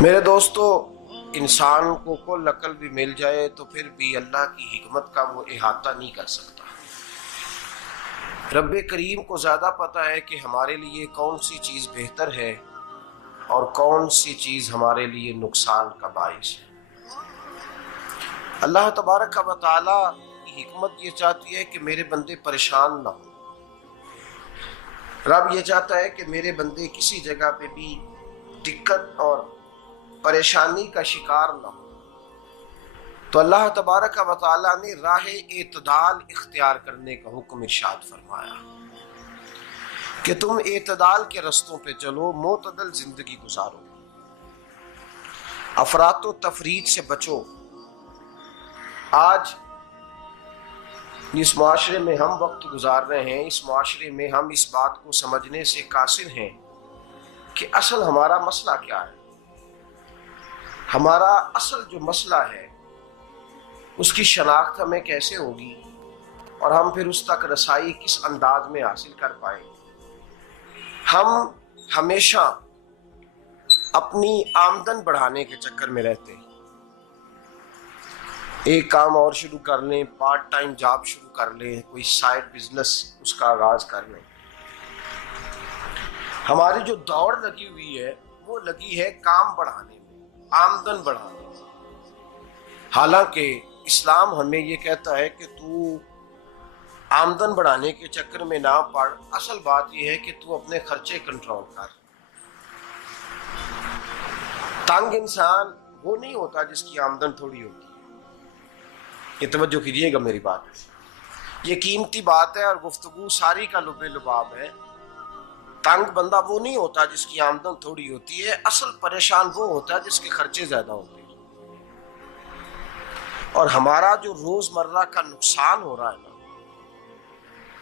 میرے دوستو، انسان کو کل عقل بھی مل جائے تو پھر بھی اللہ کی حکمت کا وہ احاطہ نہیں کر سکتا۔ رب کریم کو زیادہ پتہ ہے کہ ہمارے لیے کون سی چیز بہتر ہے اور کون سی چیز ہمارے لیے نقصان کا باعث ہے۔ اللہ تبارک و تعالی کی حکمت یہ چاہتی ہے کہ میرے بندے پریشان نہ ہوں۔ رب یہ چاہتا ہے کہ میرے بندے کسی جگہ پہ بھی دقت اور پریشانی کا شکار نہ ہو، تو اللہ تبارک و تعالی نے راہ اعتدال اختیار کرنے کا حکم ارشاد فرمایا کہ تم اعتدال کے رستوں پہ چلو، معتدل زندگی گزارو، افراط و تفریط سے بچو۔ آج جس معاشرے میں ہم وقت گزار رہے ہیں، اس معاشرے میں ہم اس بات کو سمجھنے سے قاصر ہیں کہ اصل ہمارا مسئلہ کیا ہے۔ ہمارا اصل جو مسئلہ ہے اس کی شناخت ہمیں کیسے ہوگی اور ہم پھر اس تک رسائی کس انداز میں حاصل کر پائیں۔ ہم ہمیشہ اپنی آمدن بڑھانے کے چکر میں رہتے ہیں، ایک کام اور شروع کر لیں، پارٹ ٹائم جاب شروع کر لیں، کوئی سائیڈ بزنس اس کا آغاز کر لیں۔ ہماری جو دوڑ لگی ہوئی ہے وہ لگی ہے کام بڑھانے میں، آمدن بڑھانے میں، حالانکہ اسلام ہمیں یہ کہتا ہے کہ تو آمدن بڑھانے کے چکر میں نہ پڑ، اصل بات یہ ہے کہ تو اپنے خرچے کنٹرول کر۔ تنگ انسان وہ نہیں ہوتا جس کی آمدن تھوڑی ہوتی ہے، یہ توجہ کیجیے گا میری بات، یہ قیمتی بات ہے اور گفتگو ساری کا لب لباب ہے۔ تنگ بندہ وہ نہیں ہوتا جس کی آمدن تھوڑی ہوتی ہے، اصل پریشان وہ ہوتا ہے جس کے خرچے زیادہ ہوتے ہیں۔ اور ہمارا جو روزمرہ کا نقصان ہو رہا ہے نا،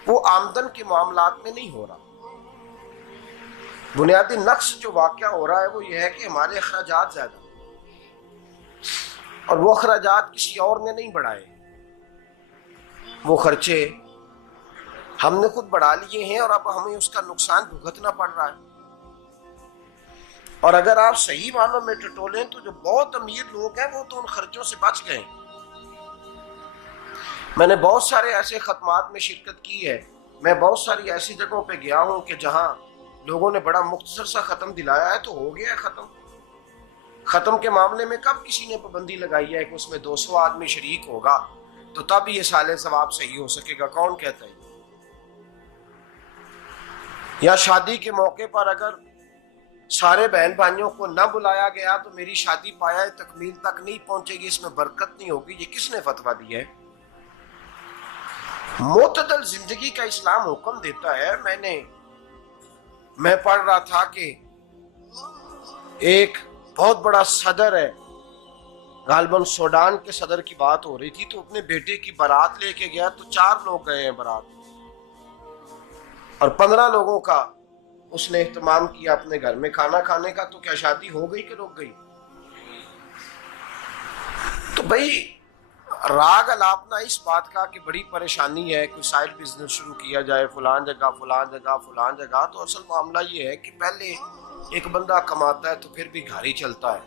وہ آمدن کے معاملات میں نہیں ہو رہا۔ بنیادی نقص جو واقعہ ہو رہا ہے وہ یہ ہے کہ ہمارے اخراجات زیادہ ہیں، اور وہ اخراجات کسی اور نے نہیں بڑھائے، وہ خرچے ہم نے خود بڑھا لیے ہیں اور اب ہمیں اس کا نقصان بھگتنا پڑ رہا ہے۔ اور اگر آپ صحیح معنوں میں ٹٹولیں تو جو بہت امیر لوگ ہیں وہ تو ان خرچوں سے بچ گئے۔ میں نے بہت سارے ایسے ختمات میں شرکت کی ہے، میں بہت ساری ایسی جگہوں پہ گیا ہوں کہ جہاں لوگوں نے بڑا مختصر سا ختم دلایا ہے تو ہو گیا ہے ختم۔ ختم کے معاملے میں کب کسی نے پابندی لگائی ہے کہ اس میں 200 آدمی شریک ہوگا تو تب یہ سال ثواب صحیح ہو سکے گا؟ کون کہتا ہے؟ یا شادی کے موقع پر اگر سارے بہن بھائیوں کو نہ بلایا گیا تو میری شادی پایہ تکمیل تک نہیں پہنچے گی، اس میں برکت نہیں ہوگی، یہ کس نے فتویٰ دیا ہے؟ معتدل زندگی کا اسلام حکم دیتا ہے۔ میں پڑھ رہا تھا کہ ایک بہت بڑا صدر ہے، غالباً سوڈان کے صدر کی بات ہو رہی تھی، تو اپنے بیٹے کی بارات لے کے گیا تو 4 لوگ گئے ہیں بارات، اور 15 لوگوں کا اس نے اہتمام کیا اپنے گھر میں کھانا کھانے کا۔ تو کیا شادی ہو گئی کہ رک گئی؟ تو بھائی راگ الاپنا اس بات کا کہ بڑی پریشانی ہے، کوئی سائیڈ بزنس شروع کیا جائے فلان جگہ فلان جگہ فلان جگہ، تو اصل معاملہ یہ ہے کہ پہلے ایک بندہ کماتا ہے تو پھر بھی گھر ہی چلتا ہے،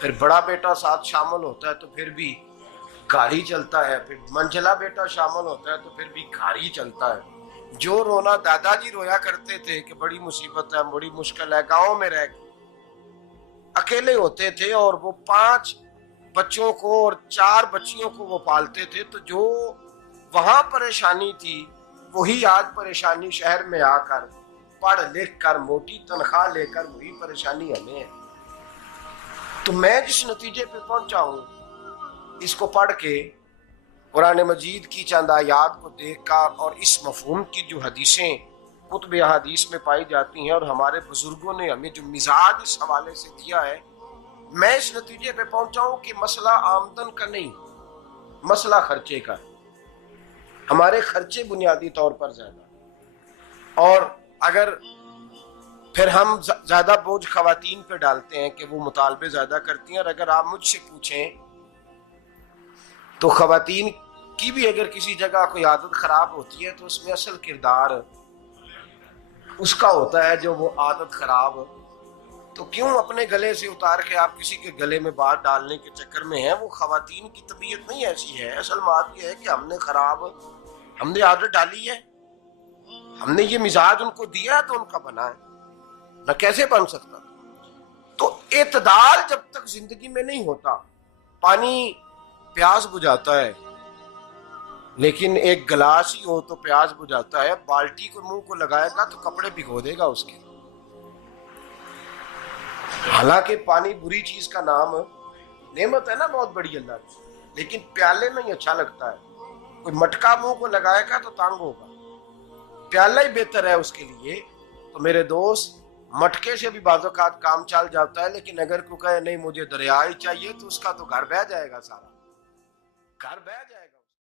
پھر بڑا بیٹا ساتھ شامل ہوتا ہے تو پھر بھی گھر ہی چلتا ہے، پھر منجلا بیٹا شامل ہوتا ہے تو پھر بھی گھر ہی چلتا ہے۔ جو رونا دادا جی رویا کرتے تھے کہ بڑی مصیبت ہے، بڑی مشکل ہے، گاؤں میں رہ اکیلے ہوتے تھے اور وہ 5 بچوں کو اور 4 بچیوں کو وہ پالتے تھے، تو جو وہاں پریشانی تھی وہی آج پریشانی شہر میں آ کر پڑھ لکھ کر موٹی تنخواہ لے کر وہی پریشانی ہمیں ہے۔ تو میں جس نتیجے پہ پہنچا ہوں اس کو پڑھ کے، قرآن مجید کی چند آیات کو دیکھ کر اور اس مفہوم کی جو حدیثیں کتب احادیث میں پائی جاتی ہیں اور ہمارے بزرگوں نے ہمیں جو مزاج اس حوالے سے دیا ہے، میں اس نتیجے پہ پہنچا ہوں کہ مسئلہ آمدن کا نہیں، مسئلہ خرچے کا ہے۔ ہمارے خرچے بنیادی طور پر زیادہ، اور اگر پھر ہم زیادہ بوجھ خواتین پہ ڈالتے ہیں کہ وہ مطالبے زیادہ کرتی ہیں، اور اگر آپ مجھ سے پوچھیں تو خواتین کی بھی اگر کسی جگہ کوئی عادت خراب ہوتی ہے تو اس میں اصل کردار اس کا ہوتا ہے جو وہ عادت خراب تو کیوں اپنے گلے سے اتار کے آپ کسی کے گلے میں بات ڈالنے کے چکر میں ہیں؟ وہ خواتین کی طبیعت نہیں ایسی ہے. اصل بات یہ ہے کہ ہم نے عادت ڈالی ہے, ہم نے یہ مزاج ان کو دیا ہے تو ان کا بنا ہے, نہ کیسے بن سکتا. تو اعتدال جب تک زندگی میں نہیں ہوتا, پانی پیاس بجھاتا ہے لیکن ایک گلاس ہی ہو تو پیاس بجھاتا ہے, بالٹی کو منہ کو لگائے گا تو کپڑے بھگو دے گا اس کے. حالانکہ پانی بری چیز کا نام نعمت ہے نا بہت بڑی اللہ کی, لیکن پیالے میں ہی اچھا لگتا ہے. کوئی مٹکا منہ کو لگائے گا تو تانگ ہوگا, پیالہ ہی بہتر ہے اس کے لیے. تو میرے دوست, مٹکے سے بھی بعض اوقات کام چل جاتا ہے, لیکن اگر کوئی کہے نہیں مجھے دریا ہی چاہیے تو اس کا تو گھر بہ جائے گا, سارا گھر بہ جائے گا.